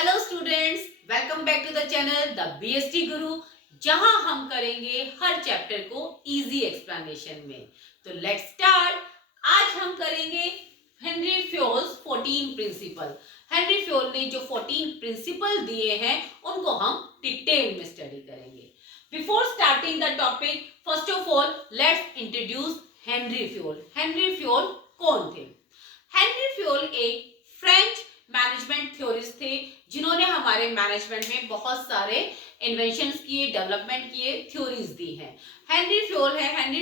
Hello students, welcome back to the channel the BST Guru, जहां हम करेंगे हर चैप्टर को इजी एक्सप्लेनेशन में। तो लेट्स स्टार्ट। आज हम करेंगे Henri Fayol's 14 principle. Henri Fayol ने जो 14 प्रिंसिपल दिए हैं उनको हम डिटेल में स्टडी करेंगे। Before starting the topic, first of all let's introduce Henry Fayol. Henry Fayol कौन थे? हेनरी फ्योल एक फ्रेंच मैनेजमेंट थ्योरिस्ट थे जिन्होंने हमारे मैनेजमेंट में बहुत सारे इन्वेंशंस किए, डेवलपमेंट किए, थ्योरीज दी हैं। हेनरी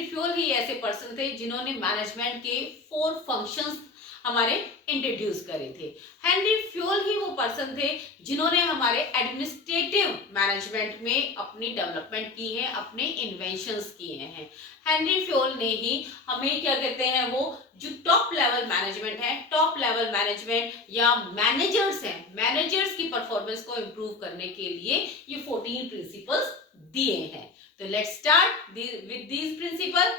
फ्योल ही ऐसे पर्सन थे जिन्होंने मैनेजमेंट के 4 फंक्शंस हमारे इंट्रोड्यूस करे थे। हेनरी फ्योल ही वो पर्सन थे जिन्होंने हमारे एडमिनिस्ट्रेटिव मैनेजमेंट में अपनी डेवलपमेंट की है, अपने इन्वेंशंस किए हैं। हेनरी फ्योल ने ही हमें क्या कहते हैं, वो जो टॉप लेवल मैनेजमेंट है, टॉप लेवल मैनेजमेंट या मैनेजर्स हैं, मैनेजर्स की परफॉर्मेंस को इंप्रूव करने के लिए ये 14 प्रिंसिपल्स दिए हैं। तो let's start with these principle.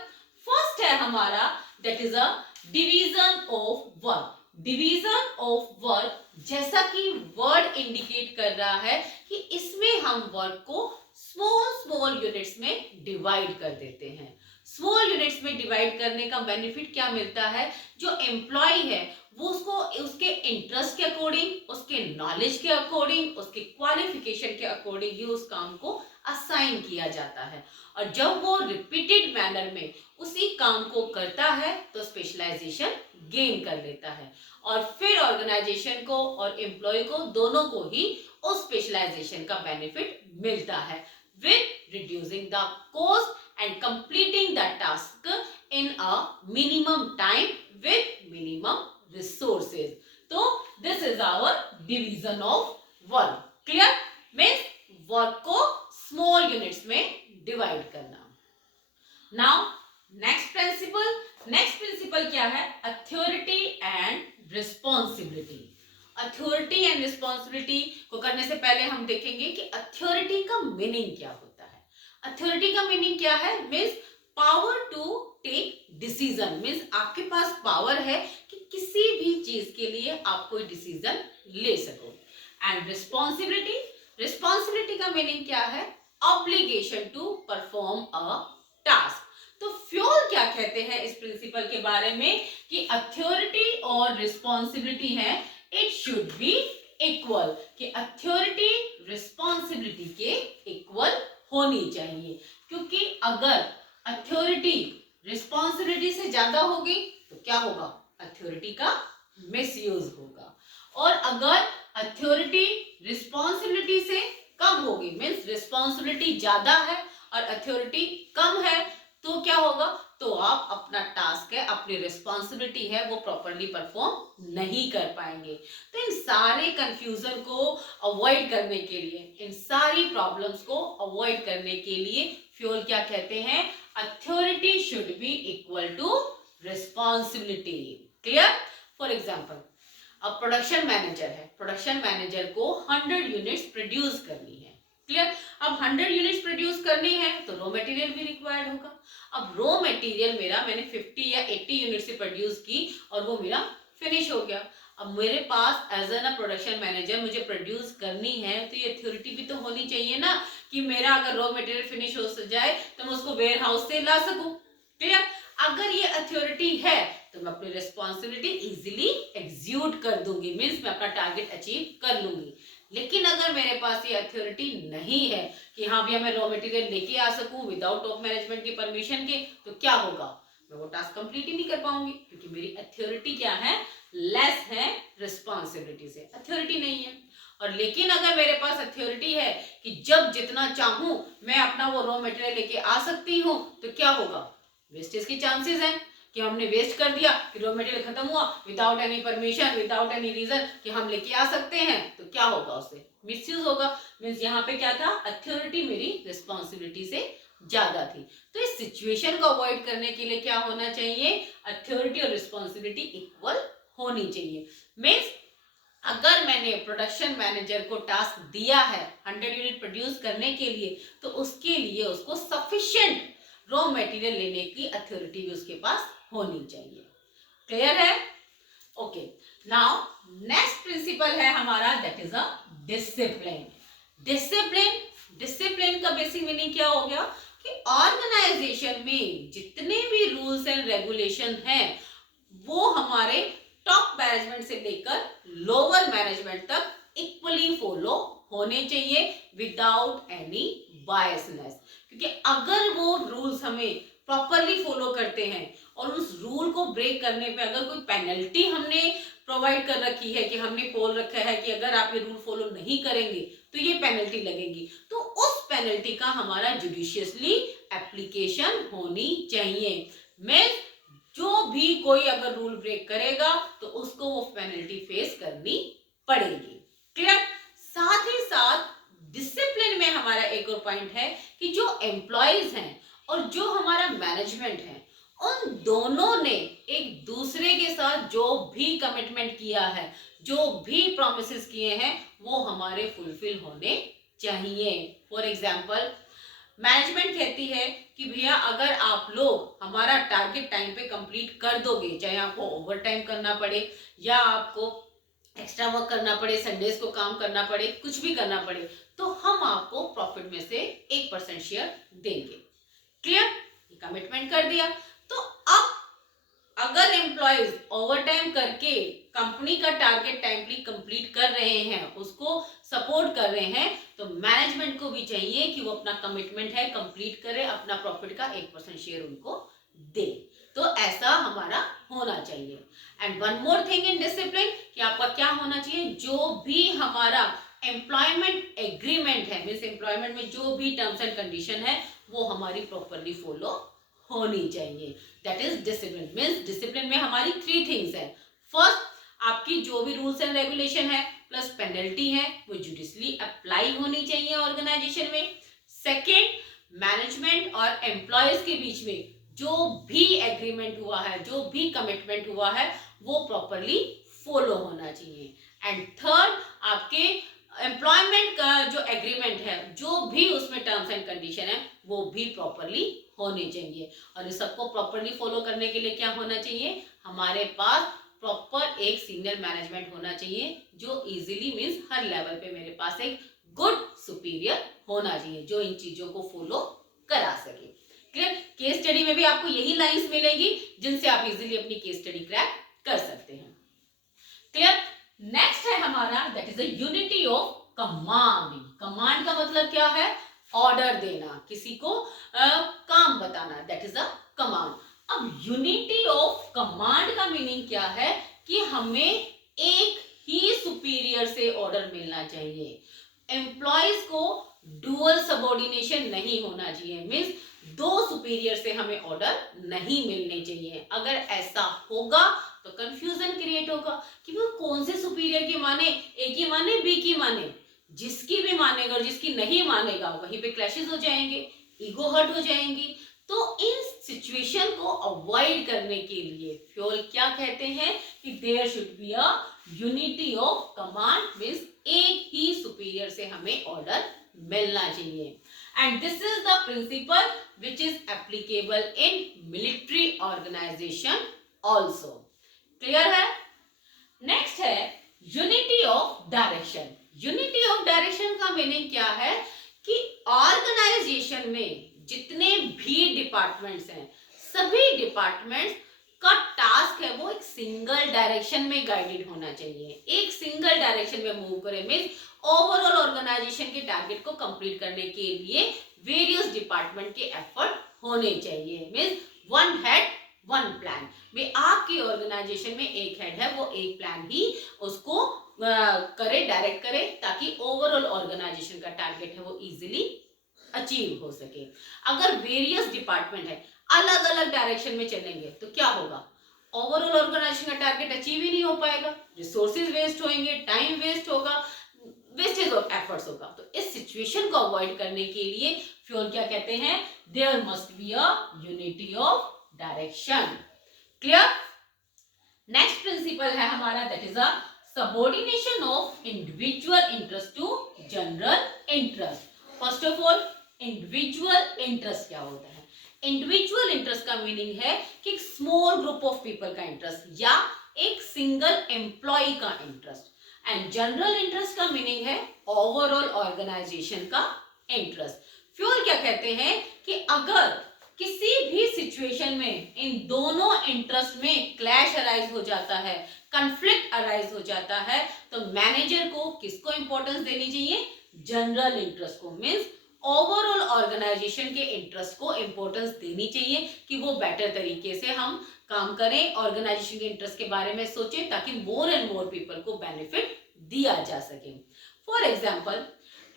First है हमारा that is a division of work. Division of work, जैसा कि वर्ड इंडिकेट कर रहा है कि इसमें हम वर्क को स्मॉल स्मॉल यूनिट्स में डिवाइड कर देते हैं। स्मॉल यूनिट्स में डिवाइड करने का बेनिफिट क्या मिलता है? जो एम्प्लॉय है वो उसको उसके इंटरेस्ट के अकॉर्डिंग, उसके नॉलेज के अकॉर्डिंग, उसके क्वालिफिकेशन के अकॉर्डिंग ही उस काम को असाइन किया जाता है। और जब वो रिपीटेड मैनर में उसी काम को करता है तो स्पेशलाइजेशन गेन कर लेता है और फिर ऑर्गेनाइजेशन को और एम्प्लॉय को दोनों को ही उस स्पेशलाइजेशन का बेनिफिट मिलता है with reducing the cost and completing the task in a minimum time with minimum resources. So this is our division of work. Clear? Means work को small units में divide करना. Now next principle क्या है? Authority and responsibility. Authority and responsibility को करने से पहले हम देखेंगे कि अथॉरिटी का मीनिंग क्या होता है। अथॉरिटी का मीनिंग क्या है? Means power to take decision. Means आपके पास पावर है कि किसी भी चीज के लिए आप कोई डिसीजन ले सको। एंड रिस्पॉन्सिबिलिटी का मीनिंग क्या है? Obligation to perform a task. तो फ्योल क्या कहते हैं इस प्रिंसिपल के बारे में कि अथॉरिटी और रिस्पॉन्सिबिलिटी है, इट शुड बी इक्वल, कि अथॉरिटी रिस्पॉन्सिबिलिटी के इक्वल होनी चाहिए। क्योंकि अगर अथॉरिटी रिस्पॉन्सिबिलिटी से ज्यादा होगी तो क्या होगा? अथॉरिटी का मिसयूज होगा। और अगर अथॉरिटी रिस्पॉन्सिबिलिटी से कम होगी, मीन्स रिस्पॉन्सिबिलिटी ज्यादा है और अथॉरिटी कम है, तो क्या होगा? तो आप अपना टास्क है, अपनी रिस्पॉन्सिबिलिटी है, वो प्रॉपरली परफॉर्म नहीं कर पाएंगे। तो इन सारे कंफ्यूजन को अवॉइड करने के लिए, इन सारी प्रॉब्लम्स को अवॉइड करने के लिए फ्योल क्या कहते हैं? Authority should be equal to responsibility. Clear? For example, अब प्रोडक्शन मैनेजर है, प्रोडक्शन मैनेजर को 100 यूनिट्स प्रोड्यूस करनी है। क्लियर? अब 100 यूनिट्स प्रोड्यूस करनी है तो रॉ मटेरियल भी रिक्वायर्ड होगा। अब रॉ मटेरियल मेरा, मैंने 50 या 80 यूनिट से प्रोड्यूस की और वो मेरा फिनिश हो गया। अब मेरे पास एज एन प्रोडक्शन मैनेजर मुझे प्रोड्यूस करनी है तो ये अथॉरिटी भी तो होनी चाहिए ना कि मेरा अगर रॉ मटेरियल फिनिश हो जाए तो मैं उसको वेयर हाउस से ला सकूं। क्लियर? अगर ये अथॉरिटी है तो मैं अपनी रिस्पॉन्सिबिलिटी इजीली एग्जीक्यूट कर दूंगी, मीन्स मैं अपना टारगेट अचीव कर लूंगी। लेकिन अगर मेरे पास ये अथॉरिटी नहीं है कि हाँ भैया मैं रॉ मटेरियल लेके आ सकूं विदाउट टॉप मैनेजमेंट की परमिशन के, तो क्या होगा? मैं वो टास्क कंप्लीट ही नहीं कर पाऊंगी, क्योंकि मेरी अथॉरिटी क्या है? लेस है रिस्पॉन्सिबिलिटी से, अथॉरिटी नहीं है। और लेकिन अगर मेरे पास अथॉरिटी है कि जब जितना चाहूं मैं अपना वो रॉ मटेरियल लेके आ सकती हूँ, तो क्या होगा? वेस्टेज के चांसेस हैं कि हमने वेस्ट कर दिया, कि रॉ मटेरियल खत्म हुआ without any permission, without any reason कि हम लेके आ सकते हैं, तो क्या होगा? उससे मिसयूज होगा। मीन्स यहाँ पे क्या था? अथॉरिटी मेरी रिस्पॉन्सिबिलिटी से ज्यादा थी। तो इस सिचुएशन को अवॉइड करने के लिए क्या होना चाहिए? अथॉरिटी और रिस्पॉन्सिबिलिटी इक्वल होनी चाहिए। मीन्स अगर मैंने प्रोडक्शन मैनेजर को टास्क दिया है 100 यूनिट प्रोड्यूस करने के लिए, तो उसके लिए उसको सफिशिएंट रॉ मटेरियल लेने की अथॉरिटी भी उसके पास होनी चाहिए। क्लियर है? ओके, नाउ नेक्स्ट प्रिंसिपल है हमारा that is a discipline. Discipline discipline का बेसिक मीनिंग क्या हो गया कि ऑर्गेनाइजेशन में जितने भी रूल्स एंड रेगुलेशन हैं वो हमारे टॉप मैनेजमेंट से लेकर लोअर मैनेजमेंट तक इक्वली फॉलो होने चाहिए विदाउट एनी बायसनेस। क्योंकि अगर वो रूल्स हमें प्रॉपरली फॉलो करते हैं और उस रूल को ब्रेक करने पे अगर कोई पेनल्टी हमने प्रोवाइड कर रखी है कि हमने बोल रखा है कि अगर आप ये रूल फॉलो नहीं करेंगे तो ये पेनल्टी लगेगी, तो उस पेनल्टी का हमारा जुडिशियसली एप्लीकेशन होनी चाहिए। मैं जो भी कोई अगर रूल ब्रेक करेगा तो उसको वो पेनल्टी फेस करनी पड़ेगी। क्लियर? साथ ही साथ डिसिप्लिन में हमारा एक और पॉइंट है कि जो एम्प्लॉयज हैं और जो हमारा मैनेजमेंट है उन दोनों ने एक दूसरे के साथ जो भी कमिटमेंट किया है, जो भी प्रॉमिसेस किए हैं वो हमारे फुलफिल होने चाहिए। फॉर एग्जाम्पल मैनेजमेंट कहती है कि भैया अगर आप लोग हमारा टारगेट टाइम पे कंप्लीट कर दोगे, चाहे आपको ओवर टाइम करना पड़े या आपको एक्स्ट्रा वर्क करना पड़े, संडेज को काम करना पड़े, कुछ भी करना पड़े, तो हम आपको प्रॉफिट में से 1% शेयर देंगे। क्लियर? ये कमिटमेंट कर दिया। तो अब अगर एम्प्लॉयज ओवर टाइम करके कंपनी का टारगेट टाइमली कंप्लीट कर रहे हैं, उसको सपोर्ट कर रहे हैं, तो मैनेजमेंट को भी चाहिए कि वो अपना कमिटमेंट है कंप्लीट करे, अपना प्रॉफिट का 1% शेयर उनको दे। तो ऐसा हमारा होना चाहिए। And one more thing in discipline कि आपका क्या होना चाहिए, जो भी हमारा एम्प्लॉयमेंट एग्रीमेंट है, मीन्स एम्प्लॉयमेंट में जो भी टर्म्स एंड कंडीशन है वो हमारी प्रॉपरली फॉलो होनी चाहिए। That is discipline. Means discipline में हमारी 3 थिंग्स है। फर्स्ट, आपकी जो भी रूल्स एंड रेगुलेशन है प्लस पेनल्टी है वो जुडिशली अप्लाई होनी चाहिए ऑर्गेनाइजेशन में। सेकेंड, मैनेजमेंट और एम्प्लॉयज के बीच में जो भी एग्रीमेंट हुआ है, जो भी कमिटमेंट हुआ है वो प्रॉपरली फॉलो होना चाहिए। एंड थर्ड, आपके एम्प्लॉयमेंट का जो एग्रीमेंट है, जो भी उसमें टर्म्स एंड कंडीशन है वो भी प्रॉपरली होने चाहिए। और इस सबको प्रॉपरली फॉलो करने के लिए क्या होना चाहिए, हमारे पास प्रॉपर एक सीनियर मैनेजमेंट होना चाहिए जो इजीली मींस हर लेवल पे मेरे पास एक गुड सुपीरियर होना चाहिए जो इन चीजों को फॉलो करा सके। क्लियर? केस स्टडी में भी आपको यही लाइंस मिलेंगी जिनसे आप इजीली अपनी केस स्टडी क्रैक कर सकते हैं। क्लियर? नेक्स्ट है हमारा that is a unity of command. Command का मतलब क्या है, ऑर्डर देना, किसी को काम बताना, दैट इज अ कमांड। अब यूनिटी ऑफ कमांड का मीनिंग क्या है कि हमें एक ही सुपीरियर से ऑर्डर मिलना चाहिए। एम्प्लॉयज को डुअल सबऑर्डिनेशन नहीं होना चाहिए, मींस 2 सुपीरियर से हमें ऑर्डर नहीं मिलने चाहिए। अगर ऐसा होगा तो कंफ्यूजन क्रिएट होगा कि वो कौन से सुपीरियर की माने, ए की माने, बी की माने। जिसकी भी मानेगा और जिसकी नहीं मानेगा वहीं पे क्लैशेस हो जाएंगे, ईगो हर्ट हो जाएंगी। तो इन सिचुएशन को अवॉइड करने के लिए फ्योल क्या कहते हैं कि there should be a unity of command, means एक ही सुपीरियर से हमें ऑर्डर मिलना चाहिए। And this is the principle which is applicable in military organisation also. Clear है? नेक्स्ट है unity of direction. Unity of direction का मीनिंग क्या है कि ऑर्गेनाइजेशन में जितने भी डिपार्टमेंट्स हैं, सभी डिपार्टमेंट्स का टास्क है वो एक सिंगल डायरेक्शन में गाइडेड होना चाहिए, एक सिंगल डायरेक्शन में मूव करे। मींस ओवरऑल ऑर्गेनाइजेशन के टारगेट को कंप्लीट करने के लिए वेरियस डिपार्टमेंट के एफर्ट होने चाहिए। Means one head one plan. में आपकी ऑर्गेनाइजेशन में एक हेड है, वो एक प्लान ही उसको करे, डायरेक्ट करे, ताकि ओवरऑल ऑर्गेनाइजेशन का टारगेट है वो इजीली अचीव हो सके। अगर वेरियस डिपार्टमेंट है अलग अलग डायरेक्शन में चलेंगे तो क्या होगा, ओवरऑल ऑर्गेनाइजेशन का टारगेट अचीव ही नहीं हो पाएगा, रिसोर्सेज वेस्ट होंगे, टाइम वेस्ट होगा, वेस्टेज ऑफ एफर्ट्स होगा। तो इस सिचुएशन को अवॉइड करने के लिए फ्योल क्या कहते हैं, there must be a unity of direction. Clear? Next principle है हमारा that is a subordination of individual interest to general interest. First of all individual interest क्या होता है? इंडिविजुअल इंटरेस्ट का मीनिंग है कि एक स्मॉल ग्रुप ऑफ पीपल का इंटरेस्ट या एक सिंगल एम्प्लॉय का इंटरेस्ट। एंड जनरल इंटरेस्ट का मीनिंग है ओवरऑल ऑर्गेनाइजेशन का इंटरेस्ट। फ्यूल क्या कहते हैं कि अगर किसी भी सिचुएशन में इन दोनों इंटरेस्ट में क्लैश अराइज हो जाता है, कंफ्लिक्ट अराइज हो जाता है, तो मैनेजर को किसको इंपॉर्टेंस देनी चाहिए? जनरल इंटरेस्ट को, मीन्स ओवरऑल ऑर्गेनाइजेशन के इंटरेस्ट को इंपॉर्टेंस देनी चाहिए कि वो बेटर तरीके से हम काम करें, ऑर्गेनाइजेशन के इंटरेस्ट के बारे में सोचें ताकि मोर एंड मोर पीपल को बेनिफिट दिया जा सके। फॉर एग्जाम्पल,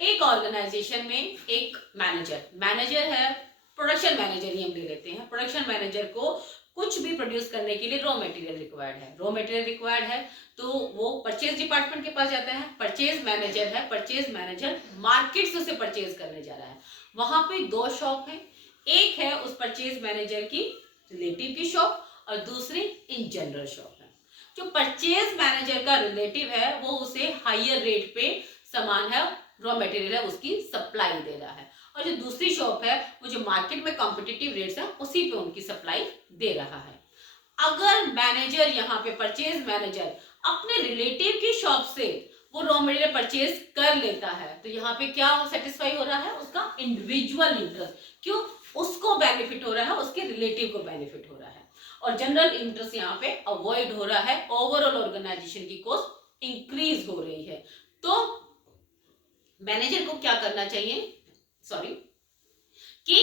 एक ऑर्गेनाइजेशन में एक मैनेजर है, प्रोडक्शन मैनेजर ही हम ले लेते हैं। प्रोडक्शन मैनेजर को कुछ भी प्रोड्यूस करने के लिए रॉ मटेरियल रिक्वायर्ड है, तो वो परचेज डिपार्टमेंट के पास जाता है। परचेज मैनेजर मार्केट से उसे परचेज करने जा रहा है। वहां पे दो शॉप है, एक है उस परचेज मैनेजर की रिलेटिव की शॉप और दूसरी इन जनरल शॉप है। जो परचेज मैनेजर का रिलेटिव है वो उसे हायर रेट पे सामान है, रॉ मटेरियल है, उसकी सप्लाई दे रहा है, और जो दूसरी शॉप है वो जो मार्केट में कॉम्पिटिटिव रेट्स है उसी पे उनकी सप्लाई दे रहा है। अगर मैनेजर यहाँ पे परचेज मैनेजर अपने रिलेटिव की शॉप से वो रॉ मटेरियल परचेज कर लेता है, तो यहाँ पे क्या सेटिस्फाई हो रहा है? उसका इंडिविजुअल इंटरेस्ट। क्यों? उसको बेनिफिट हो रहा है, उसके रिलेटिव को बेनिफिट हो रहा है, और जनरल इंटरेस्ट यहाँ पे अवॉइड हो रहा है। ओवरऑल ऑर्गेनाइजेशन की कॉस्ट इंक्रीज हो रही है। तो मैनेजर को क्या करना चाहिए? कि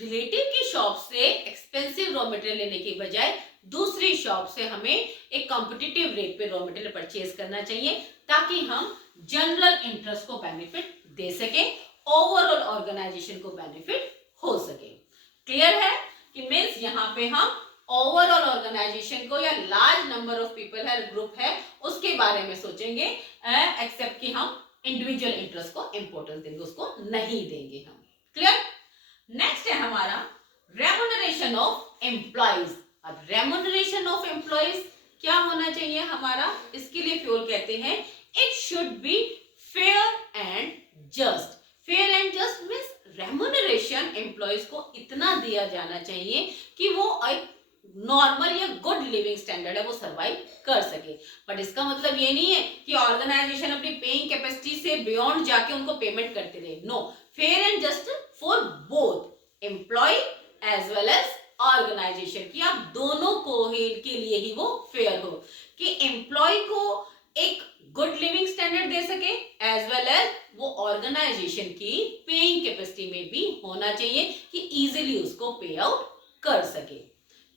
रिलेटिव की शॉप से एक्सपेंसिव रॉ मटेरियल लेने की बजाय दूसरी शॉप से हमें एक कॉम्पिटिटिव रेट पे रॉ मटेरियल परचेज करना चाहिए ताकि हम जनरल इंटरेस्ट को बेनिफिट दे सके, ओवरऑल ऑर्गेनाइजेशन को बेनिफिट हो सके। क्लियर है कि मीन्स यहाँ पे हम ओवरऑल ऑर्गेनाइजेशन को या लार्ज नंबर ऑफ पीपल है, ग्रुप है, उसके बारे में सोचेंगे, एक्सेप्ट कि हम इंडिविजुअल इंटरेस्ट को इंपॉर्टेंस देंगे, उसको नहीं देंगे हम। क्लियर? नेक्स्ट है हमारा रेम्युनरेशन ऑफ एम्प्लॉइज। अब रेम्युनरेशन ऑफ एम्प्लॉइज क्या होना चाहिए हमारा? इसके लिए फ्यूल कहते हैं it should be fair and just. Fair and just means remuneration employees को इतना दिया जाना चाहिए कि वो एक नॉर्मल या गुड लिविंग स्टैंडर्ड है वो सरवाइव कर सके। बट इसका मतलब ये नहीं है कि ऑर्गेनाइजेशन अपनी पेइंग कैपेसिटी से बियॉन्ड जाके उनको पेमेंट करते रहे। No, fair and just for both employee as well as organisation, कि आप दोनों को के लिए ही वो फेयर हो, कि एम्प्लॉय को एक गुड लिविंग स्टैंडर्ड दे सके एज वेल एज वो ऑर्गेनाइजेशन की पेइंग कैपेसिटी में भी होना चाहिए कि इजीली उसको पे आउट कर सके।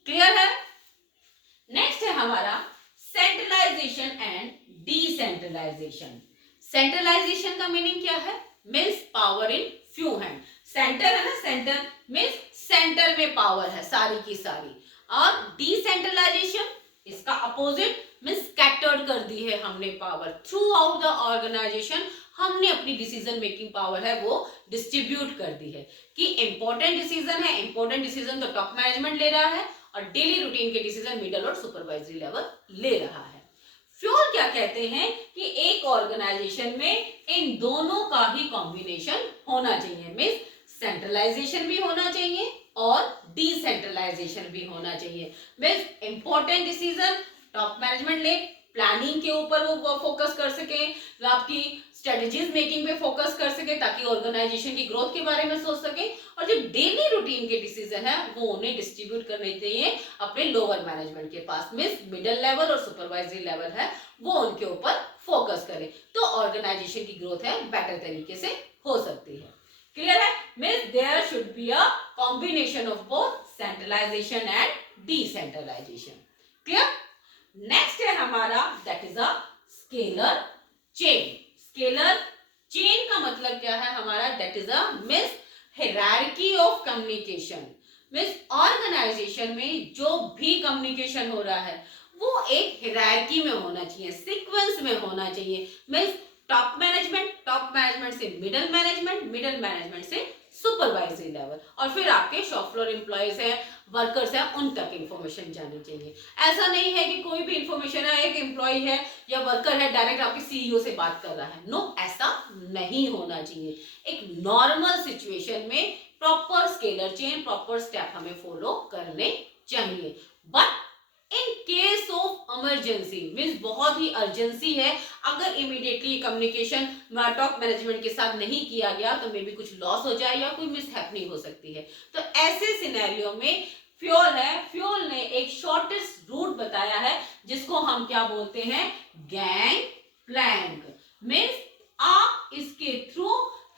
क्लियर है? नेक्स्ट है हमारा सेंट्रलाइजेशन एंड डिसेंट्रलाइजेशन। सेंट्रलाइजेशन का मीनिंग क्या है? Means power in few hand. Centre है ना, सेंटर मीन्स सेंटर में पावर है सारी की सारी, और डिसेंट्रलाइजेशन इसका अपोजिट मीन्स स्कैटर्ड कर दी है हमने power throughout the organisation. हमने अपनी डिसीजन मेकिंग पावर है वो डिस्ट्रीब्यूट कर दी है कि इंपॉर्टेंट डिसीजन है, इंपॉर्टेंट डिसीजन तो टॉप मैनेजमेंट ले रहा है और डेली रूटीन के डिसीजन मिडल और सुपरवाइजरी लेवल ले रहा है। फ्यूल क्या कहते हैं कि एक ऑर्गेनाइजेशन में इन दोनों का ही कॉम्बिनेशन होना चाहिए, मीन्स सेंट्रलाइजेशन भी होना चाहिए और डिसेंट्रलाइजेशन भी होना चाहिए। Means important decision top management ले, प्लानिंग के ऊपर वो फोकस कर सके, आपकी स्ट्रेटेजीज मेकिंग पे फोकस कर सके ताकि ऑर्गेनाइजेशन की ग्रोथ के बारे में सोच सके, और जो डेली रूटीन के डिसीजन है वो उन्हें डिस्ट्रीब्यूट करने चाहिए अपने लोअर मैनेजमेंट के पास, मीन्स मिडिल लेवल और सुपरवाइजरी लेवल है वो उनके ऊपर फोकस करे, तो ऑर्गेनाइजेशन की ग्रोथ है बेटर तरीके से हो सकती है। क्लियर है? Means there should be a combination of both centralisation and decentralisation. Clear? Next है हमारा that is a scalar chain. Scalar chain का मतलब क्या है हमारा? That is a means hierarchy of communication. Means organisation में जो भी कम्युनिकेशन हो रहा है वो एक हायरार्की में होना चाहिए, सीक्वेंस में होना चाहिए। मीन्स टॉप मैनेजमेंट से मिडिल मैनेजमेंट से सुपरवाइजरी लेवल, और फिर आपके शॉप फ्लोर एम्प्लॉयज हैं, वर्कर्स हैं, उन तक इंफॉर्मेशन जानी चाहिए। ऐसा नहीं है कि कोई भी इंफॉर्मेशन है, एक एम्प्लॉय है या वर्कर है डायरेक्ट आपके सीईओ से बात कर रहा है। नो, ऐसा नहीं होना चाहिए। एक नॉर्मल सिचुएशन में proper scalar chain, proper step हमें फॉलो करने चाहिए। But in case of emergency means बहुत ही अर्जेंसी है, अगर इमीडिएटली कम्युनिकेशन टॉप मैनेजमेंट के साथ नहीं किया गया तो मे बी कुछ लॉस हो जाए या कोई मिसहैपनिंग हो सकती है। तो ऐसे सिनेरियो में फ्यूल ने एक शॉर्टेस्ट रूट बताया है जिसको हम क्या बोलते हैं, गैंग प्लैंक। मीन्स आप इसके थ्रू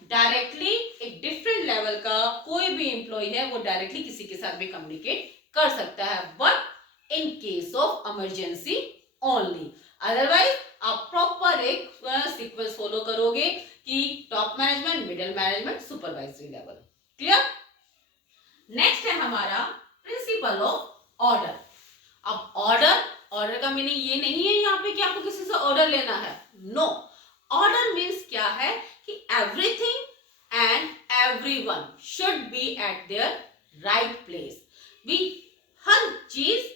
डायरेक्टली एक डिफरेंट लेवल का कोई भी एम्प्लॉय है वो डायरेक्टली किसी के साथ भी कम्युनिकेट कर सकता है, but in case of emergency only. Otherwise आप प्रॉपर एक सीक्वेंस फॉलो करोगे कि top management, middle management, supervisory level. Clear? Next है हमारा प्रिंसिपल ऑफ ऑर्डर। अब ऑर्डर का मीनिंग ये नहीं है यहाँ पे कि आपको किसी से ऑर्डर लेना है, नो। ऑर्डर मीन्स क्या है कि everything and everyone should be eight there right place. भी हर चीज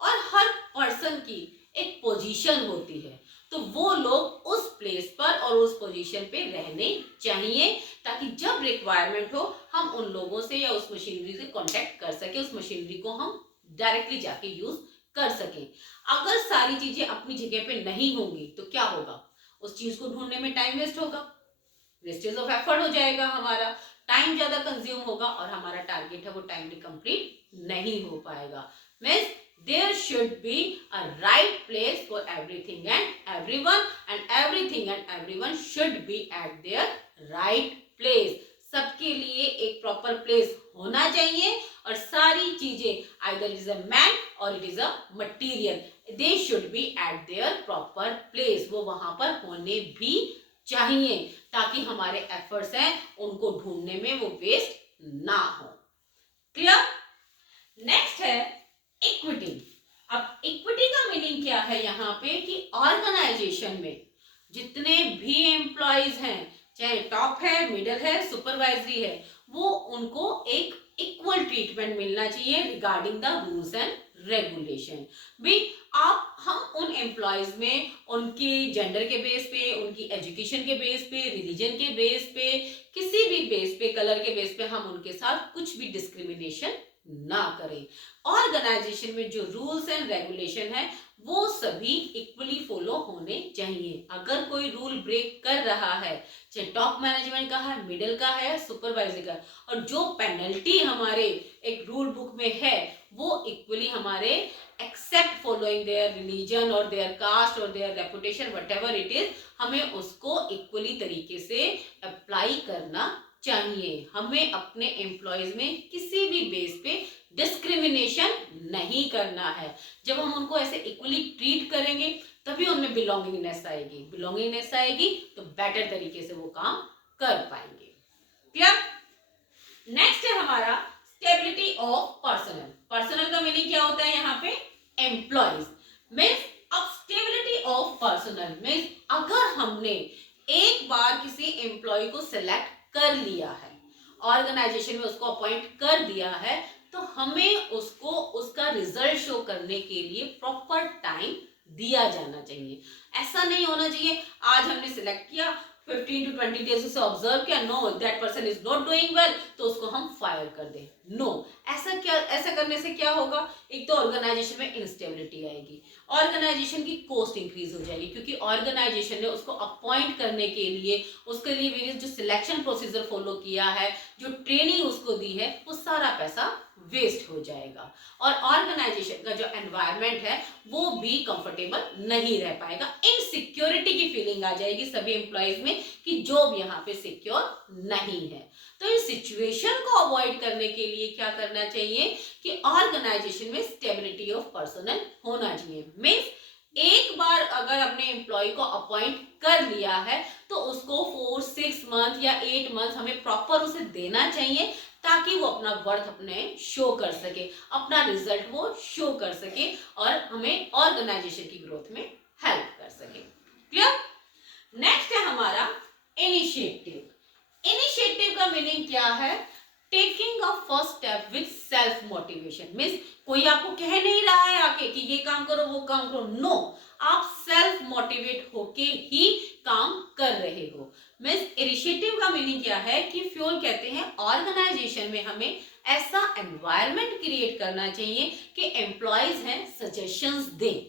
और हर पर्सन की एक पोजीशन होती है, तो वो लोग उस प्लेस पर और उस पोजीशन पे रहने चाहिए, ताकि जब रिक्वायरमेंट हो हम उन लोगों से या उस मशीनरी से कांटेक्ट कर सके, उस मशीनरी को हम डायरेक्टली जाके यूज कर सकें। अगर सारी चीजें अपनी जगह पे नहीं होंगी तो क्या होगा, उस चीज को ढूंढने में टाइम वेस्ट होगा, वेस्टेज ऑफ एफर्ट हो जाएगा, हमारा टाइम ज्यादा कंज्यूम होगा और हमारा टारगेट है वो टाइमली कंप्लीट नहीं हो पाएगा। Means there should be a right place for everything and everything and everyone should be at their right place। सबके लिए एक प्रॉपर प्लेस होना चाहिए और सारी चीजें either it is a man or it is a material, they should be at their proper place। वो वहां पर होने भी चाहिए ताकि हमारे एफर्ट्स हैं उनको ढूंढने में वो वेस्ट ना हो। क्लियर? नेक्स्ट है इक्विटी। अब इक्विटी का मीनिंग क्या है यहाँ पे कि ऑर्गेनाइजेशन में जितने भी एम्प्लॉयज हैं, चाहे टॉप है, मिडिल है, सुपरवाइजरी है, वो उनको एक इक्वल ट्रीटमेंट मिलना चाहिए regarding the rules and regulation. भी हम उन एम्प्लॉयज में उनके जेंडर के बेस पे, उनकी एजुकेशन के बेस पे, रिलीजन के बेस पे, किसी भी बेस पे, कलर के बेस पे हम उनके साथ कुछ भी डिस्क्रिमिनेशन ना करें। ऑर्गेनाइजेशन में जो रूल्स एंड रेगुलेशन है वो सभी इक्वली फॉलो होने चाहिए। अगर कोई रूल ब्रेक कर रहा है, चाहे टॉप मैनेजमेंट का है, मिडिल का है, सुपरवाइजर का, और जो पेनल्टी हमारे एक रूल बुक में है वो इक्वली हमारे एक्सेप्ट फॉलोइंग देयर रिलीजन और देयर कास्ट और their reputation whatever it is, हमें उसको इक्वली तरीके से अप्लाई करना चाहिए। हमें अपने एम्प्लॉयज में किसी भी बेस पे डिस्क्रिमिनेशन नहीं करना है। जब हम उनको ऐसे इक्वली ट्रीट करेंगे तभी उनमें बिलोंगिंगनेस आएगी तो बेटर तरीके से वो काम कर पाएंगे। क्लियर? नेक्स्ट है हमारा स्टेबिलिटी ऑफ पर्सनल का मीनिंग क्या होता है यहाँ पे, एम्प्लॉयज। मीन्स अब स्टेबिलिटी ऑफ पर्सनल मीन्स अगर हमने एक बार किसी एम्प्लॉय को सिलेक्ट कर लिया है, ऑर्गेनाइजेशन में उसको अपॉइंट कर दिया है, तो हमें उसको उसका रिजल्ट शो करने के लिए प्रॉपर टाइम दिया जाना चाहिए। ऐसा नहीं होना चाहिए आज हमने सिलेक्ट किया, 15 to 20 डेज उसे ऑब्जर्व किया, know that person is not doing well, तो उसको हम फायर कर दें। नो, ऐसा करने से क्या होगा, एक तो ऑर्गेनाइजेशन में इंस्टेबिलिटी आएगी, ऑर्गेनाइजेशन की कॉस्ट इंक्रीज हो जाएगी, क्योंकि ऑर्गेनाइजेशन ने उसको अपॉइंट करने के लिए उसके लिए वेरियस जो सिलेक्शन प्रोसीजर फॉलो किया है, जो ट्रेनिंग उसको दी है, वो सारा पैसा वेस्ट हो जाएगा और ऑर्गेनाइजेशन का जो एनवायरनमेंट है वो भी कंफर्टेबल नहीं रह पाएगा। इनसिक्योरिटी की फीलिंग आ जाएगी सभी एम्प्लॉयज में कि जॉब यहाँ पे सिक्योर नहीं है। तो इस सिचुएशन को अवॉइड करने के लिए क्या करना चाहिए कि ऑर्गेनाइजेशन में स्टेबिलिटी ऑफ पर्सनल होना चाहिए। मीन्स एक बार अगर अपने एम्प्लॉय को अपॉइंट कर लिया है तो उसको 4, 6 मंथ या 8 मंथ हमें प्रॉपर उसे देना चाहिए ताकि वो अपना वर्थ अपने शो कर सके, अपना रिजल्ट वो शो कर सके और हमें ऑर्गेनाइजेशन की ग्रोथ में हेल्प कर सके। क्लियर? नेक्स्ट है हमारा इनिशिएटिव। इनिशिएटिव का मीनिंग क्या है, taking a first step with self motivation. Means कोई आपको कह नहीं रहा है आके कि ये काम करो वो काम करो, नो, आप सेल्फ मोटिवेट होके ही काम कर रहे हो। मीन्स इनिशिएटिव का मीनिंग क्या है कि फ्यूल कहते हैं ऑर्गेनाइजेशन में हमें ऐसा एनवायरनमेंट क्रिएट करना चाहिए कि एम्प्लॉयज हैं सजेशंस दें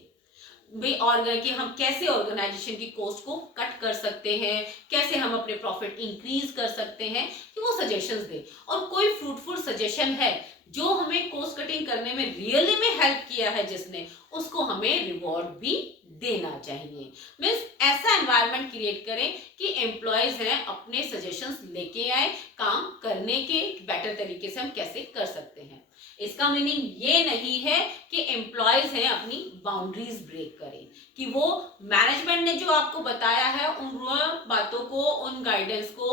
भी ऑर्गन कि हम कैसे ऑर्गेनाइजेशन की कॉस्ट को कट कर सकते हैं, कैसे हम अपने प्रॉफिट इंक्रीज कर सकते हैं, कि वो सजेशंस दे। और कोई फ्रूटफुल सजेशन है जो हमें कॉस्ट कटिंग करने में रियली में हेल्प किया है जिसने, उसको हमें रिवॉर्ड भी देना चाहिए। मीन्स ऐसा एनवायरनमेंट क्रिएट करें कि एम्प्लॉयज हैं अपने सजेशंस लेके आए काम करने के बेटर तरीके से हम कैसे कर सकते हैं। इसका मीनिंग ये नहीं है कि एम्प्लॉयज हैं अपनी बाउंड्रीज ब्रेक करें, कि वो मैनेजमेंट ने जो आपको बताया है उन बातों को, उन गाइडेंस को,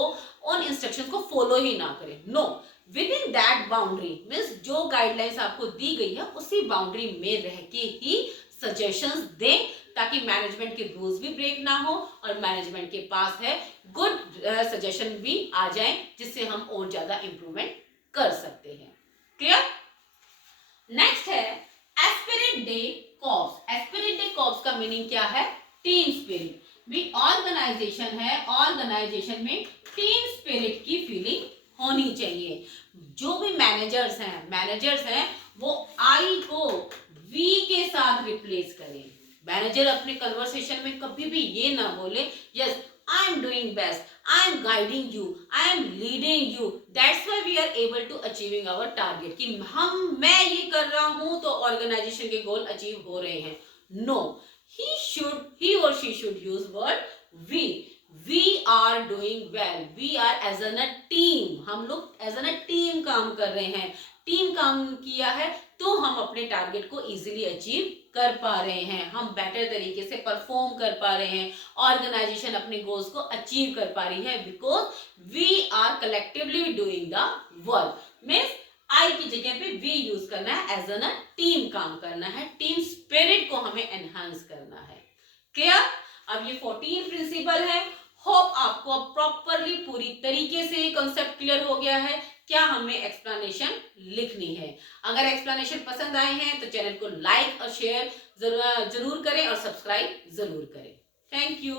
उन इंस्ट्रक्शन को फॉलो ही ना करें। No, within that boundary means जो गाइडलाइंस आपको दी गई है उसी बाउंड्री में रह के ही सजेशंस दें, ताकि मैनेजमेंट के रूल्स भी ब्रेक ना हो और मैनेजमेंट के पास है गुड सजेशन भी आ जाए जिससे हम और ज्यादा इंप्रूवमेंट कर सकते हैं। क्लियर? नेक्स्ट है Spirit day corps. Spirit day corps का मीनिंग क्या है? Team spirit. भी ऑर्गेनाइजेशन है, ऑर्गेनाइजेशन में टीम स्पिरिट की फीलिंग होनी चाहिए। जो भी मैनेजर्स हैं वो आई को वी के साथ रिप्लेस करें। मैनेजर अपने कन्वर्सेशन में कभी भी ये ना बोले yes I am doing best, I am guiding you, I am leading you, that's why we are able to achieving our target, कि मैं ये कर रहा हूं तो ऑर्गेनाइजेशन के गोल अचीव हो रहे हैं। No, he or she should use word we are doing well, we are as a team, हम लोग as a team काम कर रहे हैं। टीम काम किया है तो हम अपने टारगेट को इजीली अचीव कर पा रहे हैं, हम बेटर तरीके से परफॉर्म कर पा रहे हैं, ऑर्गेनाइजेशन अपने गोल्स को अचीव कर पा रही है, because we are collectively doing the work. Means I की जगह पे वी यूज करना है, एज अ टीम काम करना है, टीम स्पिरिट को हमें एनहांस करना है। क्लियर? अब ये 14 प्रिंसिपल है। होप आपको अब प्रॉपरली पूरी तरीके से कॉन्सेप्ट क्लियर हो गया है। क्या हमें एक्सप्लेनेशन लिखनी है? अगर एक्सप्लेनेशन पसंद आए हैं तो चैनल को लाइक और शेयर जरूर करें और सब्सक्राइब जरूर करें। Thank you.